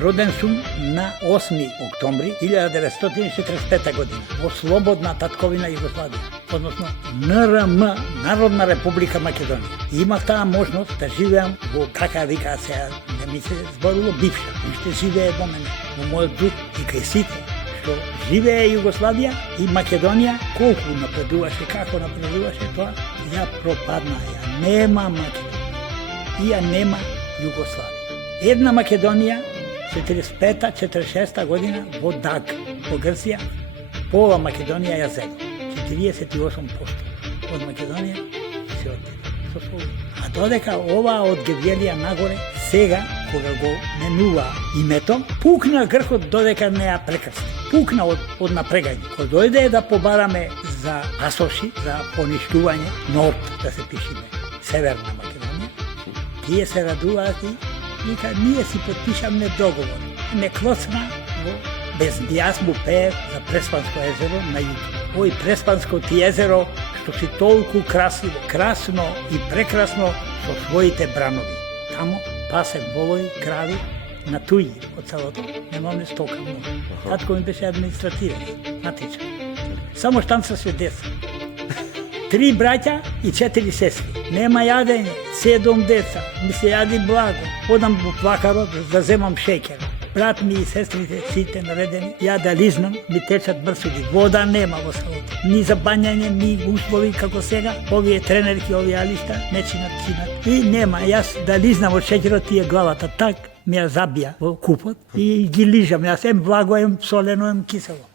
Роден сум на 8 октомври 1945 година во слободна татковина Југославија, односно НРМ, Народна република Македонија. Имав таа можност да живеам во, како вика сега, не ми се зборува бивша, и што живее во мене, во мојот дух и кај сите што живее Југославија и Македонија, колку напредуваше, како напредуваше тоа, ја пропадна, ја нема Македонија, и ја нема Југославија. Една Македонија 45-46 година во Даг, во Грција, по ова Македонија ја зема. 48% од Македонија се отиде. А додека ова од Гевјелија нагоре, сега, кога го менува името, пукна грхот додека не ја прекрсти. Пукна од напрегање. Кога дојде да побараме за пасоши, за поништување, Норд да се пишиме, Северна Македонија, тие се радуваат и вика, ние си потпишаме договор. Не клоцна во без јас му пеев за Преспанско езеро на јутро. Ој Преспанското езеро што си толку красно и прекрасно со своите бранови. Тамо пасем волои, крави, на туѓи од селото, немаме стока многу. Татко ми беше административен, матичар. Само штанцаше деца. 3 браќа и 4 сестри. Нема јадење, 7 деца. Ми се јади благо. Одам во плакарот да земам шеќер. Брат ми и сестрите сите наредени, ја да лизнам, ми течат брсуди. Вода нема во селото. Ни за бањање, ни услови како сега. Овие тренерки, овие алишта, не чинат. И нема, јас да лизнам од шеќерот, тие главата так ми ја забија во купот и ги лижам. Јас ем благо, ем солено, ем кисело.